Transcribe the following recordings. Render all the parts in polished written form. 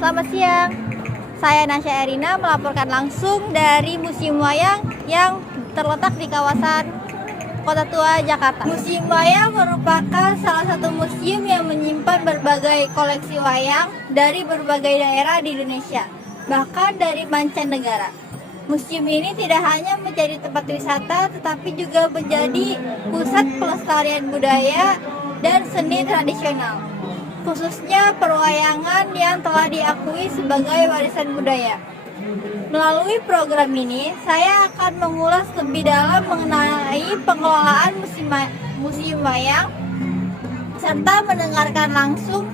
Selamat siang, saya Nasya Erina melaporkan langsung dari Museum Wayang yang terletak di kawasan Kota Tua, Jakarta. Museum Wayang merupakan salah satu museum yang menyimpan berbagai koleksi wayang dari berbagai daerah di Indonesia, bahkan dari mancanegara. Museum ini tidak hanya menjadi tempat wisata, tetapi juga menjadi pusat pelestarian budaya dan seni tradisional, khususnya perwayangan yang telah diakui sebagai warisan budaya. Melalui program ini, saya akan mengulas lebih dalam mengenai pengelolaan museum wayang, serta mendengarkan langsung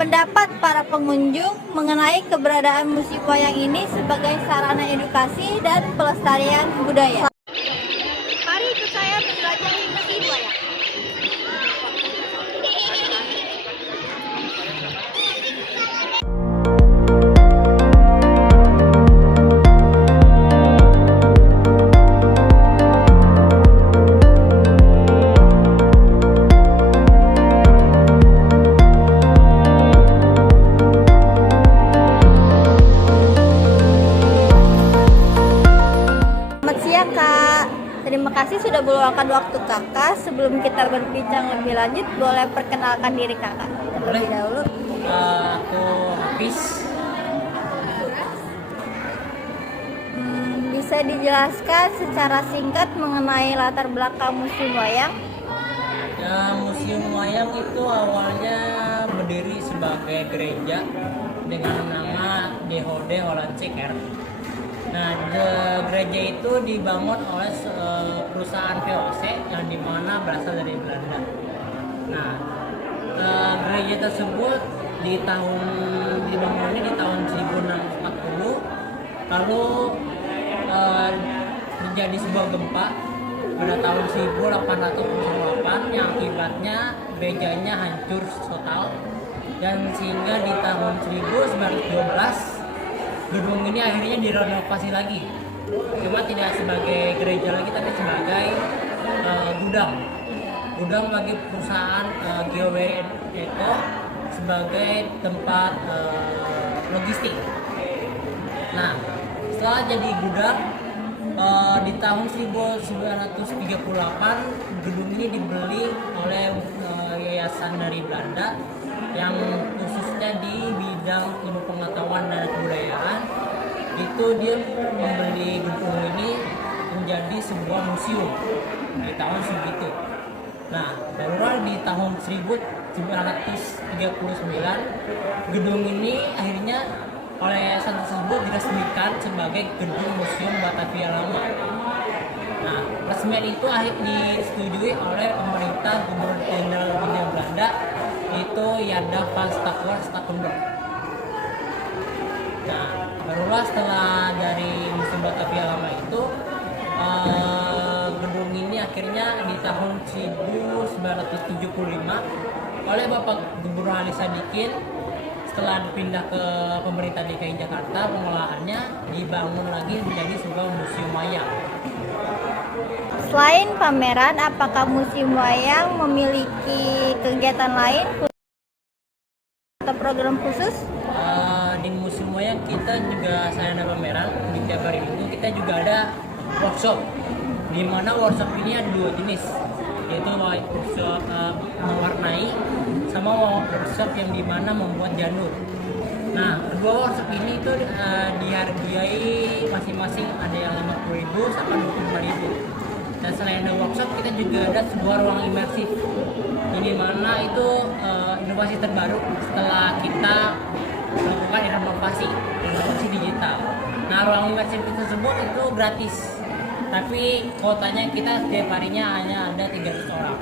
pendapat para pengunjung mengenai keberadaan museum wayang ini sebagai sarana edukasi dan pelestarian budaya. Mari ikut saya menjelajahi museum wayang. Terima kasih sudah meluangkan waktu kakak. Sebelum kita berbincang lebih lanjut, boleh perkenalkan diri kakak terlebih dahulu. Aku Hafiz. Bisa dijelaskan secara singkat mengenai latar belakang museum wayang? Museum wayang itu awalnya berdiri sebagai gereja dengan nama DHOD Holland Ceker. Nah, gereja itu dibangun oleh perusahaan VOC yang dimana berasal dari Belanda. Nah, gereja tersebut dibangunnya di tahun 1640, lalu terjadi sebuah gempa pada tahun 1808 yang akibatnya gerejanya hancur total, dan sehingga di tahun 1912 gedung ini akhirnya direnovasi lagi, cuma tidak sebagai gereja lagi tapi sebagai gudang bagi perusahaan GeoWare Eco sebagai tempat logistik. Nah, setelah jadi gudang, di tahun 1938 gedung ini dibeli oleh yayasan dari Belanda yang khususnya di bidang ilmu pengetahuan dan kebudayaan. Itu dia membeli gedung ini menjadi sebuah museum di tahun segitu. Nah, barulah di tahun 1939 gedung ini akhirnya oleh yayasan tersebut diresmikan sebagai gedung Museum Batavia Lama. Nah, resmian itu akhirnya disetujui oleh pemerintah Gubernur Jenderal Hindia Belanda, itu Yarda van Stackenburg. Nah, barulah setelah dari Museum Batavia Lama itu, gedung ini akhirnya di tahun 1975 oleh Bapak Gubernur Ali Sadikin, setelah dipindah ke pemerintah DKI Jakarta, pengolahannya dibangun lagi menjadi sebuah museum wayang. Selain pameran, apakah museum wayang memiliki kegiatan lain atau program khusus? Di museum wayang kita juga selain ada pameran, di tiap hari Minggu kita juga ada workshop, di mana workshop ini ada dua jenis, yaitu workshop mewarnai sama workshop yang dimana membuat janur. Nah, kedua workshop ini itu dihargai masing-masing, ada yang 50.000 sampai 25.000. Dan selain ada workshop, kita juga ada sebuah ruang imersif, ini mana itu inovasi terbaru setelah kita melakukan inovasi digital. Nah, ruang imersif tersebut itu gratis, tapi kuotanya kita setiap harinya hanya ada 300 orang.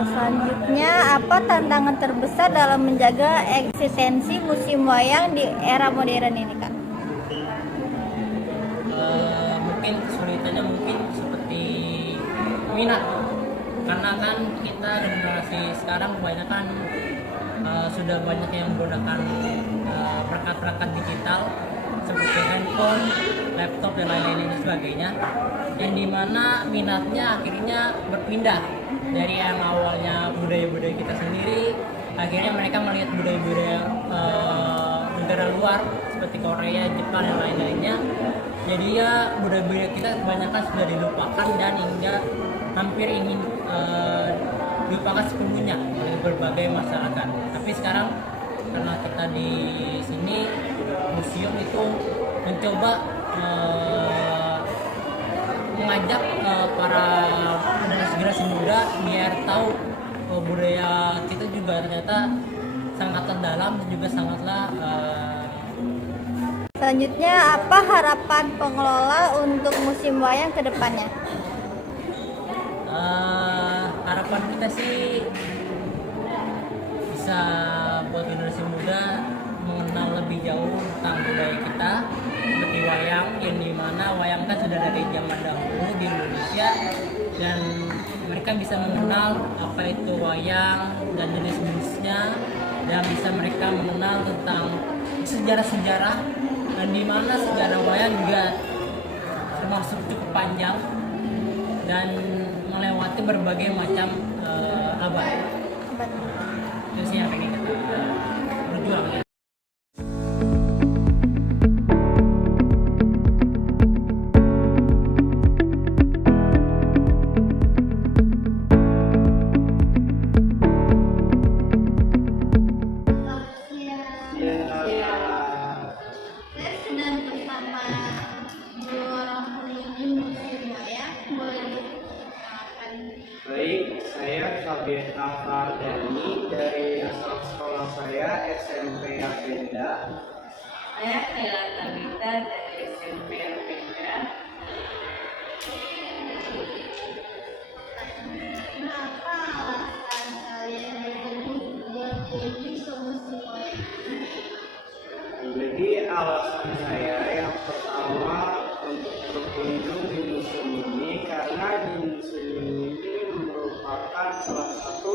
Selanjutnya, apa tantangan terbesar dalam menjaga eksistensi museum wayang di era modern ini, Kak? Mungkin kesulitannya seperti minat, karena kan kita generasi sekarang kebanyakan sudah banyak yang menggunakan perangkat-perangkat digital seperti handphone, laptop dan lain-lain sebagainya, yang dimana minatnya akhirnya berpindah dari yang awalnya budaya-budaya kita sendiri, akhirnya mereka melihat budaya-budaya negara luar seperti Korea, Jepang dan lain-lainnya. Jadi ya budaya-budaya kita kebanyakan sudah dilupakan dan hingga hampir ingin dilupakan sepenuhnya oleh berbagai masyarakat. Tapi sekarang karena kita di sini museum itu mencoba mengajak para generasi muda biar tahu budaya kita juga ternyata sangatlah dalam dan juga sangatlah Selanjutnya, apa harapan pengelola untuk musim wayang ke depannya? harapan kita sih bisa buat generasi muda mengenal lebih jauh tentang budaya kita seperti wayang, yang dimana wayang kan sudah dari zaman dahulu di Indonesia dan mereka bisa mengenal apa itu wayang dan jenis-jenisnya, dan bisa mereka mengenal tentang sejarah-sejarah, dan dimana sejarah wayang juga termasuk cukup panjang dan melewati berbagai macam abad. Itu sih yang pengen kita berjuang ya. Saya sedang bersama dua orang pengunjung museum wayang. Boleh diperkenalkan? Baik, saya Fabian Afardani dari asal sekolah saya SMP Apenda. Saya Kayla Tabita dari SMP Apenda. Kenapa alasan kalian berkunjung ke museum wayang? Jadi alasan saya yang pertama untuk berkunjung di museum ini karena di museum ini merupakan salah satu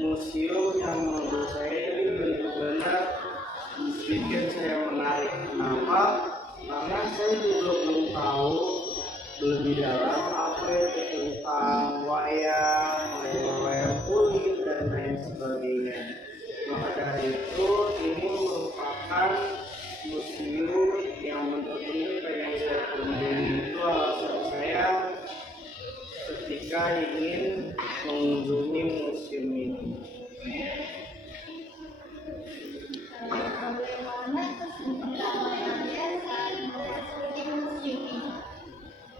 museum yang menurut saya ini benar-benar bikin saya menarik. Kenapa? Karena saya juga belum tahu lebih dalam apa itu tentang wayang, wayang kulit dan lain sebagainya. Maka dari itu ini merupakan museum yang menurut ini pengen saya kunjungi. Itu alasan saya ketika ingin mengunjungi museum ini. Bagaimana kesulitan wayangnya saat memasuki museum ini?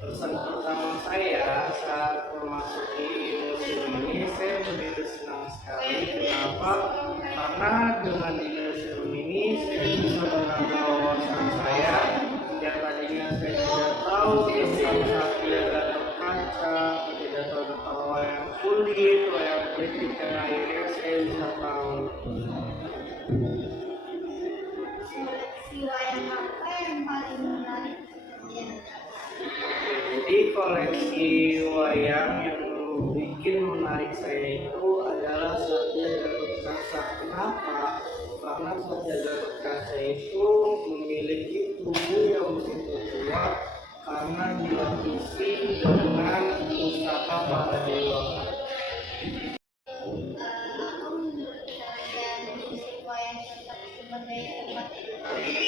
Pesan pertama saya saat memasuki museum ini, saya begitu senang sekali. Kenapa? Karena dengan di museum ini saya bisa menambah wawasan saya yang tadinya saya tidak tahu tentang satria Gatot Kaca, tidak tahu tentang wayang kulit, dan akhirnya saya bisa tahu. Koleksi wayang apa yang paling menarik perhatian? Jadi koleksi wayang yang bikin menarik saya itu adalah Satria Gatot Kaca. Kenapa? Karena Satria Gatot Kaca itu memiliki tubuh yang begitu kuat karena dilapisi dengan pusaka para dewa. Apa menurut kalian museum wayang cocok sebagai tempat edukasi?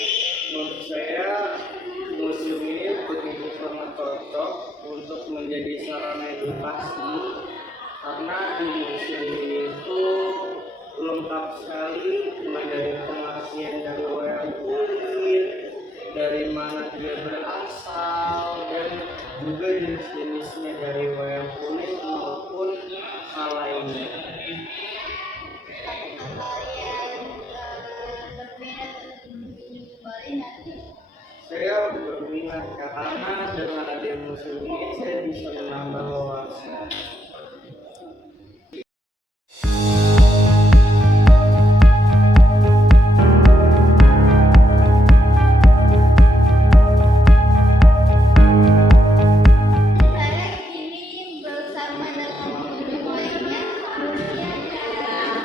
Menurut saya museum ini begitu sangat cocok untuk menjadi sarana edukasi karena di museum ini itu lengkap sekali mulai dari pengertian dari wayang kulit, dari mana dia berasal, dan juga jenis-jenisnya dari wayang kulit maupun hal lainnya. Kalian berbeda untuk mengunjungi kembali nanti? Saya berminat karena dengan adanya museum ini saya bisa menambah wawasan. Saya kini bersama dengan pengunjung lainnya. Kemudian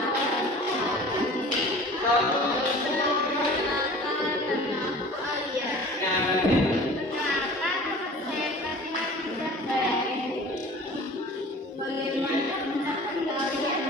bagaimana kalian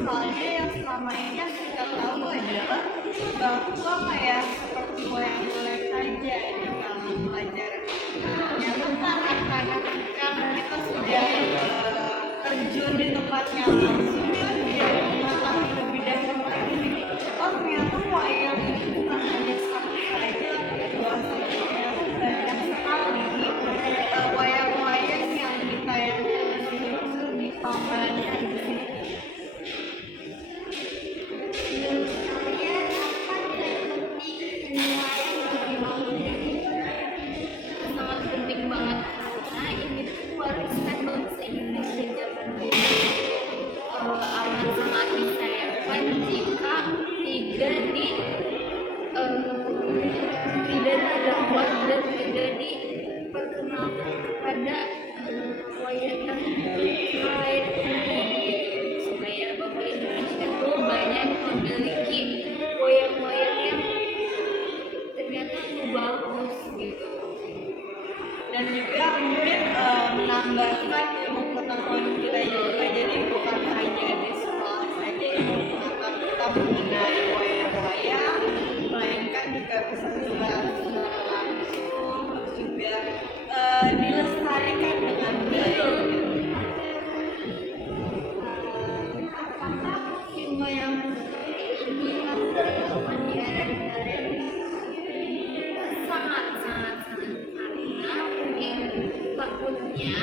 Soalnya yang selama ini yang kita tahu adalah bahwa kayak seperti wayang golek saja di dalam pelajaran. Ternyata anak-anak kan kita sudah terjun di tempatnya langsung kan dia mengetahui lebih dahulu lagi. Oh ternyata wayang itu bukan hanya satu saja, dua saja, banyak sekali wayang-wayang yang ditayangkan di sini dipamerkan di sini. Sangat penting banget karena ini tuh warisan bangsa Indonesia zaman dulu. Amat sangat disayangkan jika tidak dirawat dan tidak diperkenalkan kepada wayang yang lain, supaya bangsa Indonesia tuh banyak memiliki wayang-wayang yang ternyata tuh bagus gitu. Dan juga mungkin menambahkan ilmu pengetahuan kita juga, jadi bukan hanya di sekolah saja ilmu pengetahuan kita mengenai wayang-wayang, melainkan juga bisa secara langsung, terus juga dilestarikan dengan baik. Apakah musim wayang ini sangat karena mungkin takutnya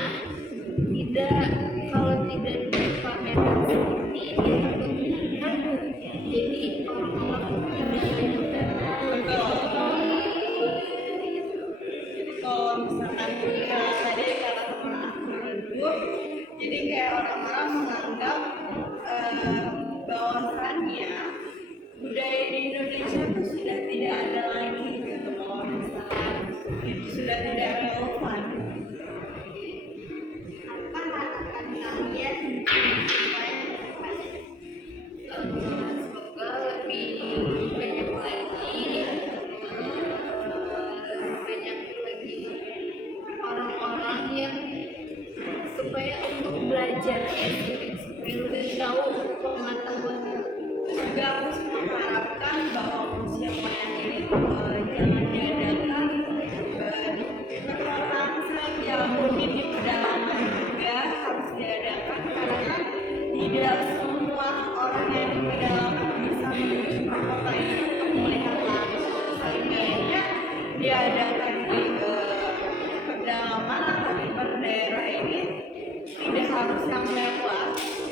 tidak, kalau tidak dipamerkan seperti ini kan jadi orang-orang tidak Jadi kalau misalkan tadi kata teman aku dulu, jadi kayak orang-orang menganggap bahwasannya budaya di Indonesia itu sudah tidak ada lagi gitu loh, sudah tidak relevan. apa harapan kalian supaya semoga lebih banyak lagi orang-orang yang supaya untuk belajar supaya lebih tahu pengetahuan. Juga aku mengharapkan bahwa museum wayang ini jangan diadakan di perkotaan saja, mungkin di pedalaman juga harus diadakan karena tidak semua orang yang di pedalaman bisa menuju ke kota ini untuk melihat langsung. Sehingga diadakan di pedalaman atau di daerah ini tidak harus yang mewah,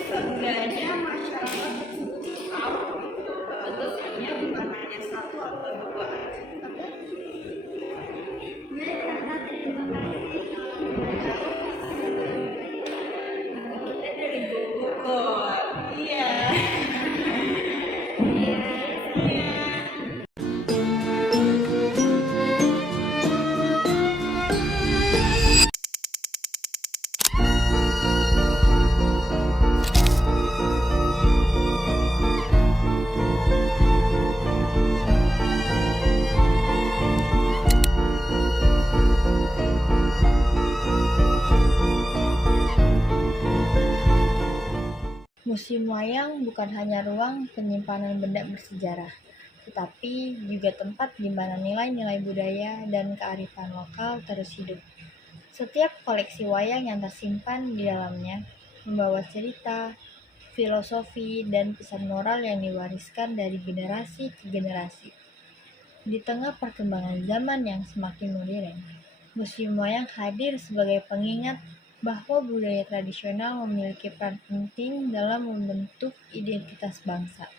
seenggaknya masyarakat tahu bentuknya bukan hanya satu atau dua. Kita dari Bogor. Oh, iya. Museum wayang bukan hanya ruang penyimpanan benda bersejarah, tetapi juga tempat di mana nilai-nilai budaya dan kearifan lokal terus hidup. Setiap koleksi wayang yang tersimpan di dalamnya membawa cerita, filosofi, dan pesan moral yang diwariskan dari generasi ke generasi. Di tengah perkembangan zaman yang semakin modern, museum wayang hadir sebagai pengingat bahwa budaya tradisional memiliki peran penting dalam membentuk identitas bangsa.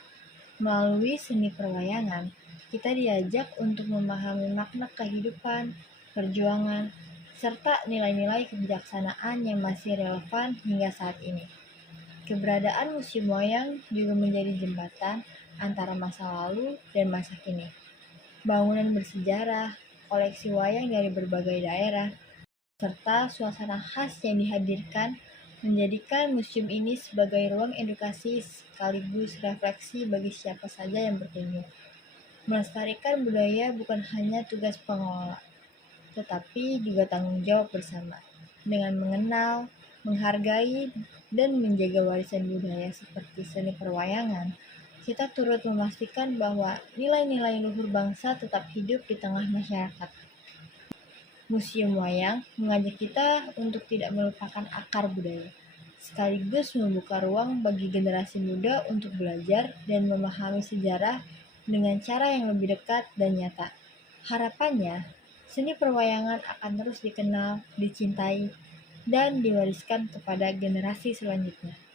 Melalui seni perwayangan, kita diajak untuk memahami makna kehidupan, perjuangan, serta nilai-nilai kebijaksanaan yang masih relevan hingga saat ini. Keberadaan museum wayang juga menjadi jembatan antara masa lalu dan masa kini. Bangunan bersejarah, koleksi wayang dari berbagai daerah, serta suasana khas yang dihadirkan menjadikan museum ini sebagai ruang edukasi sekaligus refleksi bagi siapa saja yang berkunjung. Melestarikan budaya bukan hanya tugas pengelola, tetapi juga tanggung jawab bersama. Dengan mengenal, menghargai, dan menjaga warisan budaya seperti seni perwayangan, kita turut memastikan bahwa nilai-nilai luhur bangsa tetap hidup di tengah masyarakat. Museum Wayang mengajak kita untuk tidak melupakan akar budaya, sekaligus membuka ruang bagi generasi muda untuk belajar dan memahami sejarah dengan cara yang lebih dekat dan nyata. Harapannya, seni perwayangan akan terus dikenal, dicintai, dan diwariskan kepada generasi selanjutnya.